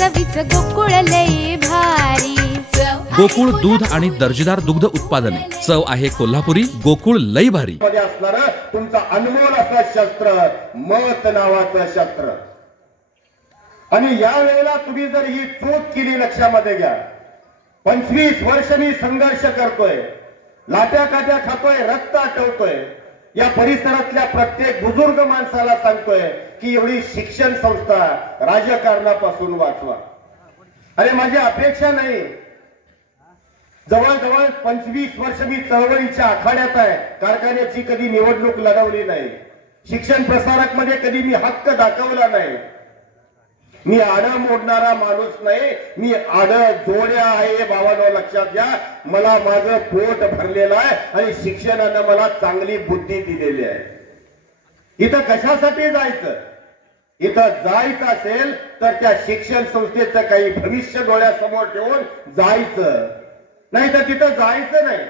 चवीच गोकुळ लई भारी. गोकुळ दूध आणि दर्जेदार दुग्ध उत्पादने. चव आहे कोल्हापुरी गोकुळ लई भारी. मध्ये असणार तुमचा अनमोल असं शस्त्र मत नावाचं शस्त्र. आणि या वेळेला तुम्ही जर ही चूक केली लक्षामध्ये घ्या. पंचवीस वर्ष मी संघर्ष करतोय. लाट्या काट्या खातोय रक्त आटवतोय या परिसरातल्या प्रत्येक बुजुर्ग माणसाला सांगतोय की एवढी शिक्षण संस्था राजकारणापासून वाचवा. अरे माझी अपेक्षा नाही. जवळजवळ पंचवीस वर्ष मी चळवळीच्या आखाड्यात आहे. कारखान्याची कधी निवडणूक लढवली नाही. शिक्षण प्रसारकमध्ये कधी मी हक्क दाखवला नाही. मी आड मोडणारा माणूस नाही मी आड जोड्या आहे बाबानो लक्षात घ्या. मला माझं पोट भरलेलं आहे आणि शिक्षणानं मला चांगली बुद्धी दिलेली आहे. इथं कशासाठी जायचं? इथं जायचं असेल तर त्या शिक्षण संस्थेचं काही भविष्य डोळ्यासमोर ठेवून जायचं. नाही तर तिथं जायचं नाही.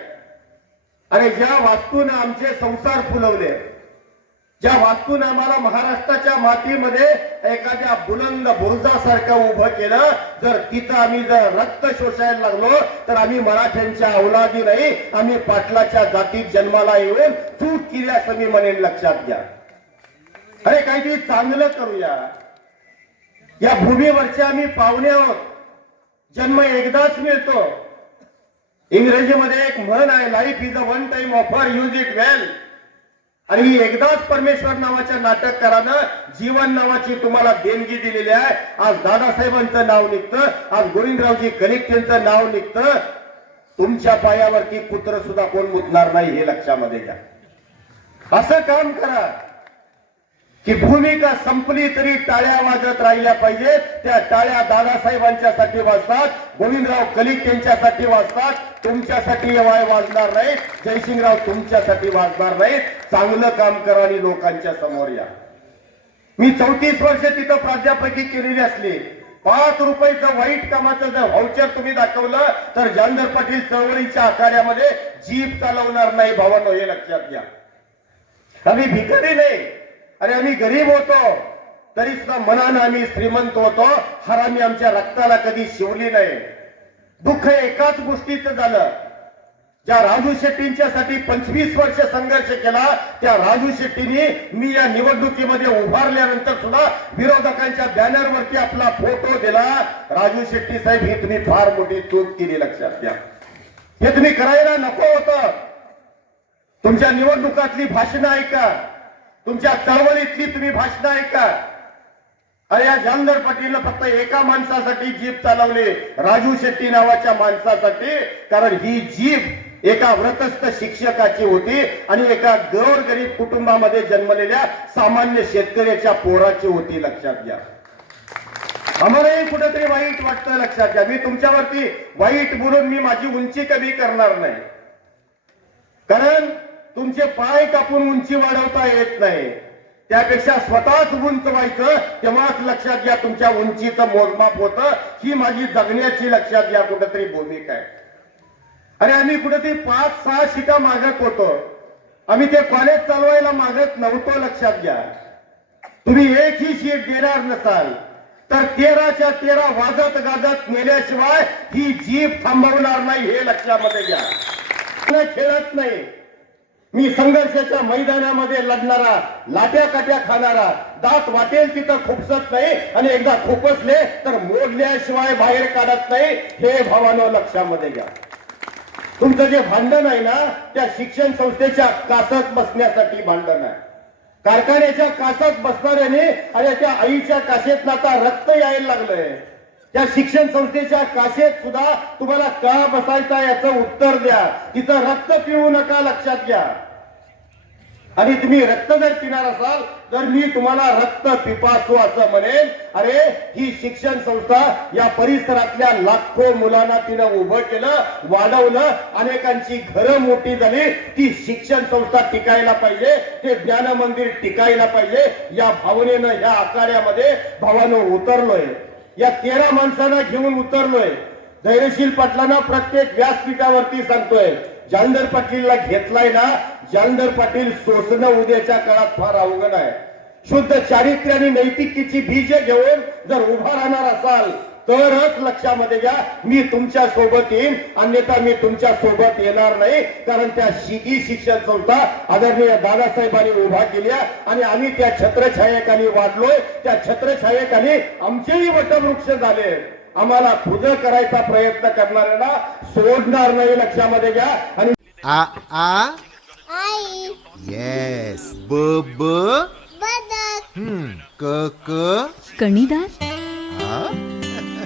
अरे ज्या वास्तून आमचे संसार फुलवले ज्या वास्तून आम्हाला महाराष्ट्राच्या मातीमध्ये एखाद्या बुलंद बोजासारखं उभं केलं जर तिथं आम्ही जर रक्त शोषायला लागलो तर आम्ही मराठ्यांच्या अवलादी नाही आम्ही पाटलाच्या जातीत जन्माला येऊन चूक केली असं मी म्हणेन लक्षात घ्या. अरे काहीतरी चांगलं करूया. या भूमीवरचे आम्ही पाहुणे आहोत. जन्म एकदाच मिळतो. इंग्रजीमध्ये एक म्हण आहे life is a one time offer use it well आणि एकदाच परमेश्वर नावाच्या नाटककारानं जीवन नावाची तुम्हाला देणगी दिलेली आहे. आज दादासाहेबांचं नाव निघतं आज गोविंदरावजी कलिक यांचं नाव निघतं. तुमच्या पायावरती पुत्र सुद्धा कोण मुतणार नाही हे लक्षामध्ये घ्या. असं काम करा. की भूमिका संपली तरी टाळ्या वाजत राहिल्या पाहिजे त्या टाळ्या दादासाहेबांच्यासाठी वाजतात गोविंदराव कलिक यांच्यासाठी वाजतात. तुमच्यासाठी वाय वाजणार नाही जयसिंगराव तुमच्यासाठी वाजणार नाही चांगलं काम करा आणि लोकांच्या समोर या. मी चौतीस वर्ष तिथं प्राध्यापकी केलेली असली. पाच रुपयाचं वाईट कामाचं जर व्हाउचर तुम्ही दाखवलं तर जानदर पाटील चळवळीच्या आखाड्यामध्ये जीप चालवणार नाही. भावांनो हे लक्षात घ्या. आम्ही भिकारी नाही. अरे आम्ही गरीब होतो. तरी सुद्धा मनानं आम्ही श्रीमंत होतो. हरामी आमच्या रक्ताला कधी शिवली नाही. दुःख एकाच गोष्टीचं झालं. ज्या राजू शेट्टींच्यासाठी पंचवीस वर्ष संघर्ष केला त्या राजू शेट्टींनी मी या निवडणुकीमध्ये उभारल्यानंतर सुद्धा विरोधकांच्या बॅनरवरती आपला फोटो दिला. राजू शेट्टी साहेब ही तुम्ही फार मोठी चूक केली लक्षात घ्या. हे तुम्ही करायला नको होतं. तुमच्या निवडणुकातली भाषणं ऐका. तुमच्या चळवळीतली तुम्ही भाषणं ऐका अरे या जामदार पाटील फक्त एका माणसासाठी जीप चालवली राजू शेट्टी नावाच्या माणसासाठी कारण ही जीप एका व्रतस्थ शिक्षकाची होती आणि एका गरीब कुटुंबामध्ये जन्मलेल्या सामान्य शेतकऱ्याच्या पोराची होती लक्षात घ्या. आम्हालाही कुठेतरी वाईट वाटतं लक्षात घ्या. मी तुमच्यावरती वाईट बोलून मी माझी उंची कमी करणार नाही. कारण तुमचे पाय कापून उंची वाढवता येत नाही. त्यापेक्षा स्वतःच उंच व्हायचं तेव्हाच लक्षात घ्या तुमच्या उंचीचं मोजमाप होतं. ही माझी जगण्याची लक्षात घ्या कुठेतरी भूमिका आहे. अरे आम्ही कुठेतरी पाच सहा शिटा मागत होतो. आम्ही ते कॉलेज चालवायला मागत नव्हतो लक्षात घ्या. तुम्ही एक ही शीट देणार नसाल. तर तेराच्या तेरा वाजत गाजत नेल्याशिवाय ही जीप थांबवणार नाही हे लक्षामध्ये घ्या. खेळत नाही. मी संघर्षाच्या मैदानामध्ये लढणारा लाट्या काट्या खाणारा दात वाटेल तिथं खुपसत नाही आणि एकदा खुपसले तर मोडल्याशिवाय बाहेर काढत नाही हे भावानं लक्षामध्ये घ्या. तुमचं जे भांडण आहे ना त्या शिक्षण संस्थेच्या कासत बसण्यासाठी भांडण आहे. कारखान्याच्या कासात बसणाऱ्याने आणि त्या आईच्या कासेत आता रक्त यायला लागलंय. त्या शिक्षण संस्थेच्या काशेत सुद्धा तुम्हाला का बसायचा याचं उत्तर द्या. तिचं रक्त पिऊ नका लक्षात घ्या. आणि तुम्ही रक्त जर पिणार असाल तर मी तुम्हाला रक्त पिपासू असं म्हणेन. अरे ही शिक्षण संस्था या परिसरातल्या लाखो मुलांना तिनं उभं केलं वाढवलं. अनेकांची घरं मोठी झाली. ती शिक्षण संस्था टिकायला पाहिजे. ते ज्ञान मंदिर टिकायला पाहिजे. या भावनेनं ह्या आकार्यामध्ये भावानं उतरलोय. या तेरा माणसांना घेऊन उतरलोय. धैर्यशील पाटलांना प्रत्येक व्यासपीठावरती सांगतोय जालंधर पाटीलला घेतलाय ना जालंधर पाटील सोसणं उद्याच्या काळात फार अवघड आहे. शुद्ध चारित्र्य आणि नैतिकतेची बीज घेऊन जर उभा राहणार असाल तरच लक्षामध्ये घ्या मी तुमच्यासोबत येईन अन्यथा मी तुमच्यासोबत येणार नाही. कारण त्या शिकी शिक्षण संस्था आदरणीय दादासाहेबांनी उभा केल्या आणि आम्ही त्या छत्रछायेखाली वाढलोय. त्या छत्रछायेखाली आमचेही वटवृक्ष झाले. आम्हाला पूजा करायचा प्रयत्न करणाऱ्यांना सोडणार नाही लक्षामध्ये घ्या. आणि आ आ? आई. येस ब ब? बदक. हम्म. क क? कणीदार आ?